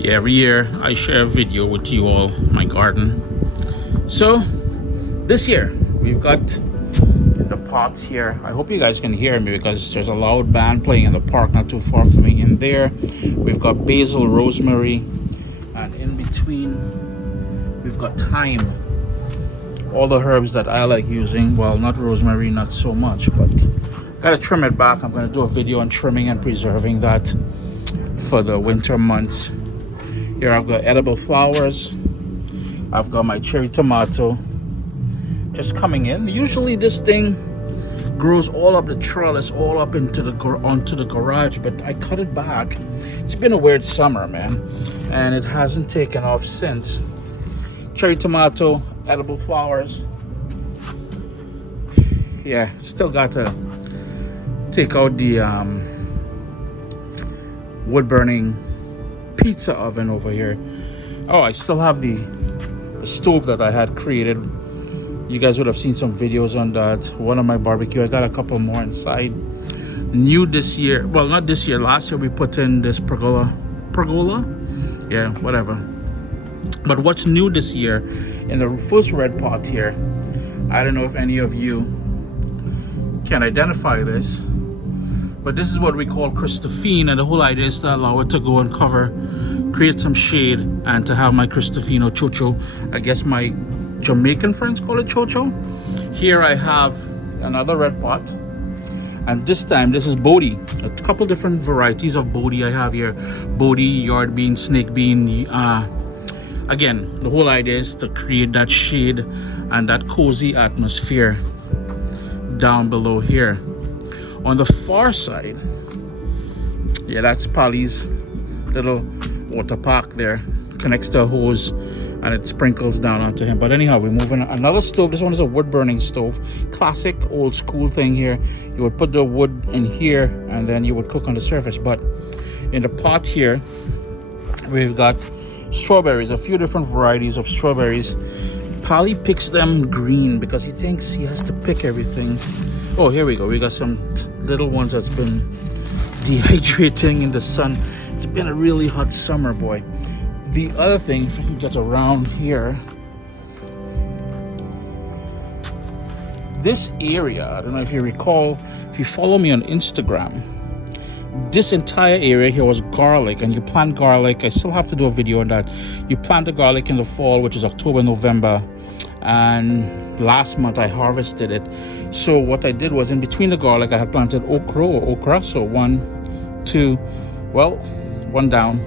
Yeah, every year I share a video with you all, my garden. So this year we've got the pots here. I hope you guys can hear me because there's a loud band playing in the park not too far from me. In there we've got basil, rosemary, and in between we've got thyme. All the herbs that I like using. Well, not rosemary, not so much, but gotta trim it back. I'm gonna do a video on trimming and preserving that for the winter months. Here I've got edible flowers. I've got my cherry tomato just coming in. Usually this thing grows all up the trellis, all up into onto the garage, but I cut it back. It's been a weird summer, man, and it hasn't taken off since. Cherry tomato, edible flowers. Yeah, still got to take out the wood burning pizza oven over here. Oh, I still have the stove that I had created. You guys would have seen some videos on that. One of my barbecue. I got a couple more inside. New this year, well, not this year, last year we put in this pergola, yeah, whatever. But what's new this year in the first red pot here, I don't know if any of you can identify this, but this is what we call Christophine, and the whole idea is to allow it to go and cover, create some shade, and to have my Christophine or chocho. I guess my Jamaican friends call it chocho. Here I have another red pot, and this time this is Bodhi. A couple different varieties of Bodhi I have here. Bodhi, yard bean, snake bean. Again, the whole idea is to create that shade and that cozy atmosphere down below here. On the far side, yeah, that's Polly's little water park there. Connects to a hose and it sprinkles down onto him. But anyhow, we're moving. Another stove. This one is a wood burning stove. Classic old school thing here. You would put the wood in here and then you would cook on the surface. But in the pot here, we've got strawberries, a few different varieties of strawberries. Polly picks them green because he thinks he has to pick everything. Oh, here we go. We got some little ones that's been dehydrating in the sun. It's been a really hot summer, boy. The other thing, if I can get around here, this area, I don't know if you recall, if you follow me on Instagram, this entire area here was garlic, and you plant garlic. I still have to do a video on that. You plant the garlic in the fall, which is October, November, and last month I harvested it. So what I did was in between the garlic I had planted okra. So one, two, well, one down.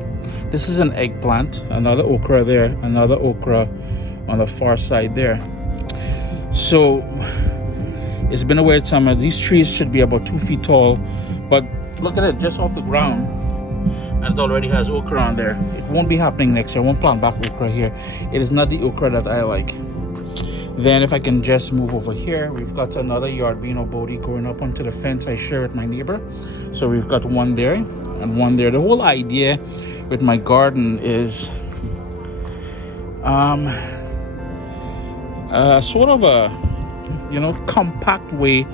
This is an eggplant, another okra there, another okra on the far side there. So it's been a weird summer. These trees should be about 2 feet tall, but look at it, just off the ground, and it already has okra on there. It won't be happening next year. I won't plant back okra here. It is not the okra that I like. Then if I can just move over here, we've got another yard bean or Bodhi going up onto the fence I share with my neighbor. So we've got one there and one there. The whole idea with my garden is sort of a, you know, compact way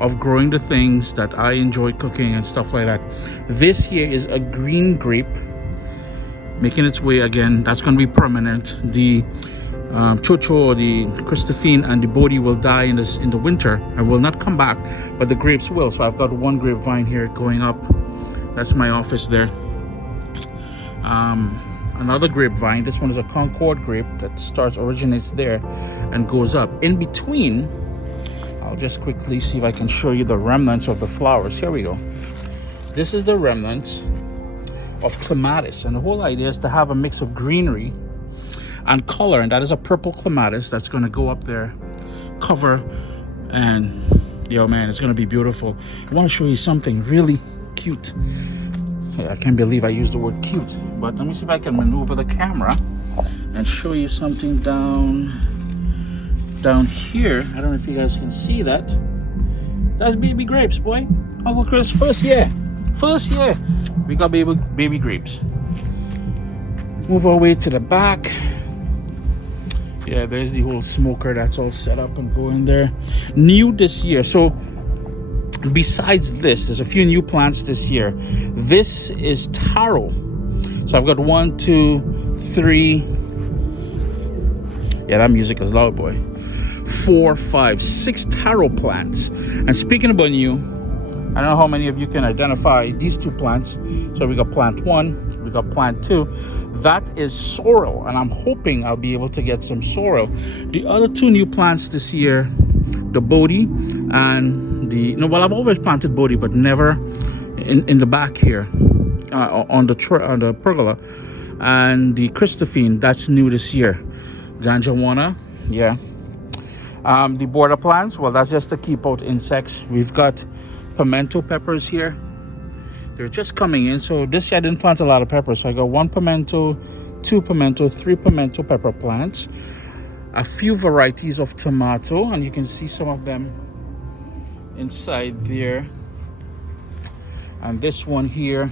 of growing the things that I enjoy cooking and stuff like that. This here is a green grape making its way again. That's going to be permanent. The chocho or the Christophine and the Bodhi will die in the winter and will not come back, but the grapes will. So I've got one grapevine here going up. That's my office there. Another grapevine. This one is a Concord grape that originates there and goes up. In between, I'll just quickly see if I can show you the remnants of the flowers. Here we go. This is the remnants of clematis, and the whole idea is to have a mix of greenery and color, and that is a purple clematis that's going to go up there, cover, and yo man, it's going to be beautiful. I want to show you something really cute. I can't believe I used the word cute, but let me see if I can maneuver the camera and show you something down here. I don't know if you guys can see that. That's baby grapes, boy. Uncle Chris, first year, we got baby grapes. Move our way to the back. Yeah, there's the whole smoker that's all set up and going there. New this year. So besides this, there's a few new plants this year. This is taro. So I've got 1, 2, 3. Yeah, that music is loud, boy. 4, 5, 6 taro plants. And speaking about new, I don't know how many of you can identify these 2 plants. So we got plant 1, we got plant 2. That is sorrel, and I'm hoping I'll be able to get some sorrel. The other 2 new plants this year, the Bodhi and the, no, well, I've always planted Bodhi, but never in the back here on the pergola. And the Christophine, that's new this year. Ganjawana, yeah. The border plants, well, that's just to keep out insects. We've got pimento peppers here. They're just coming in. So this year I didn't plant a lot of peppers. So I got 1 pimento, 2 pimento, 3 pimento pepper plants, a few varieties of tomato, and you can see some of them inside there. And this one here,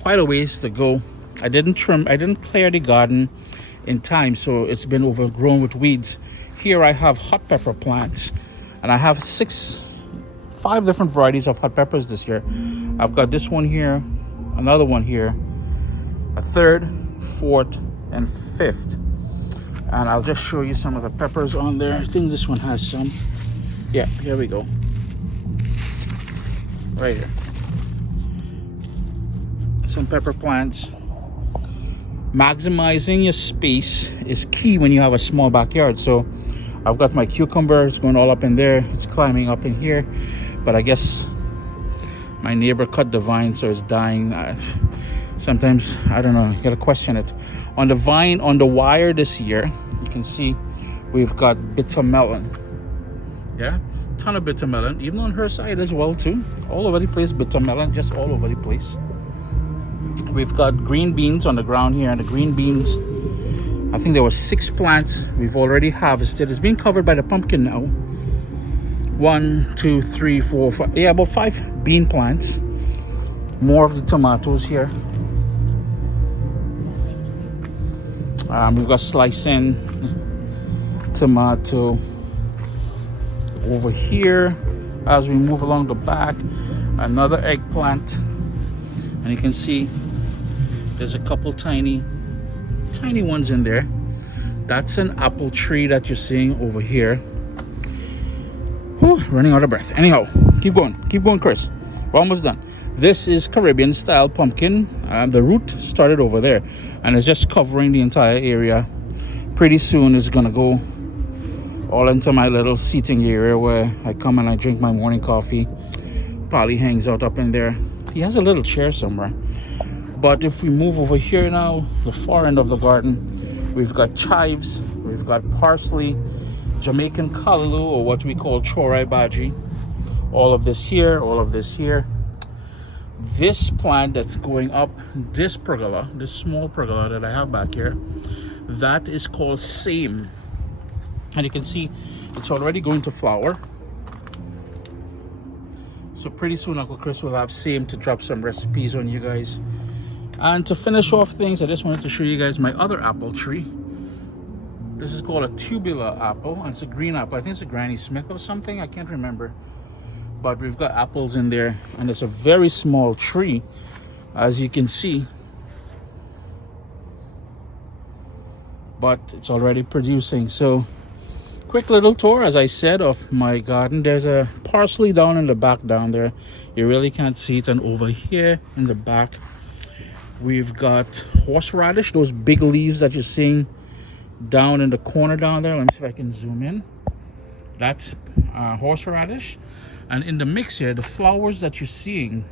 quite a ways to go. I didn't clear the garden in time, so it's been overgrown with weeds. Here I have hot pepper plants, and I have 5 different varieties of hot peppers this year. I've got this one here, another one here, a 3rd, 4th, and 5th. And I'll just show you some of the peppers on there. I think this one has some. Yeah, here we go. Right here. Some pepper plants. Maximizing your space is key when you have a small backyard. So I've got my cucumber, it's going all up in there, it's climbing up in here, but I guess my neighbor cut the vine, so it's dying. Sometimes, I don't know, you gotta question it. On the vine, on the wire this year, you can see we've got bitter melon. Yeah, ton of bitter melon, even on her side as well too. All over the place, bitter melon, just all over the place. We've got green beans on the ground here, and the green beans, I think there were 6 plants we've already harvested. It's being covered by the pumpkin now. 1, 2, 3, 4, 5. Yeah, about 5 bean plants. More of the tomatoes here. We've got slicing tomato over here. As we move along the back, another eggplant, and you can see there's a couple tiny ones in there. That's an apple tree that you're seeing over here. Whew, running out of breath. Anyhow, keep going, Chris. We're almost done. This is Caribbean style pumpkin. The root started over there, and it's just covering the entire area. Pretty soon it's gonna go all into my little seating area where I come and I drink my morning coffee. Polly hangs out up in there. He has a little chair somewhere. But if we move over here now, the far end of the garden, we've got chives, we've got parsley, Jamaican callaloo, or what we call chorai baji. All of this here, all of this here. This plant that's going up this pergola, this small pergola that I have back here, that is called same. And you can see it's already going to flower. So pretty soon Uncle Chris will have same to drop some recipes on you guys. And to finish off things, I just wanted to show you guys my other apple tree. This is called a tubular apple, and it's a green apple. I think it's a Granny Smith or something, I can't remember. But we've got apples in there, and it's a very small tree, as you can see. But it's already producing. So quick little tour, as I said, of my garden. There's a parsley down in the back down there. You really can't see it. And over here in the back, we've got horseradish, those big leaves that you're seeing down in the corner down there. Let me see if I can zoom in. That's horseradish. And in the mix here, the flowers that you're seeing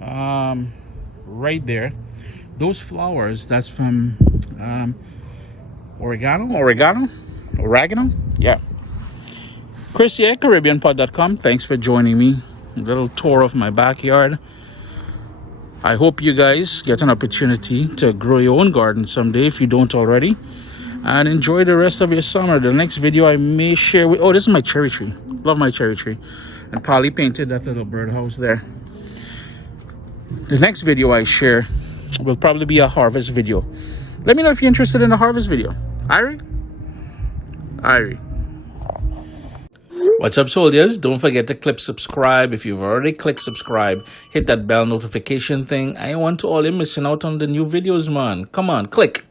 right there, those flowers, that's from oregano, yeah. Chris here, CaribbeanPod.com. Thanks for joining me. A little tour of my backyard. I hope you guys get an opportunity to grow your own garden someday if you don't already, and enjoy the rest of your summer. The next video I may share with, oh, this is my cherry tree. Love my cherry tree. And Polly painted that little birdhouse there. The next video I share will probably be a harvest video. Let me know if you're interested in a harvest video. Irie? What's up, soldiers? Don't forget to click subscribe. If you've already clicked subscribe, hit that bell notification thing. I want to all you missing out on the new videos, man. Come on, click.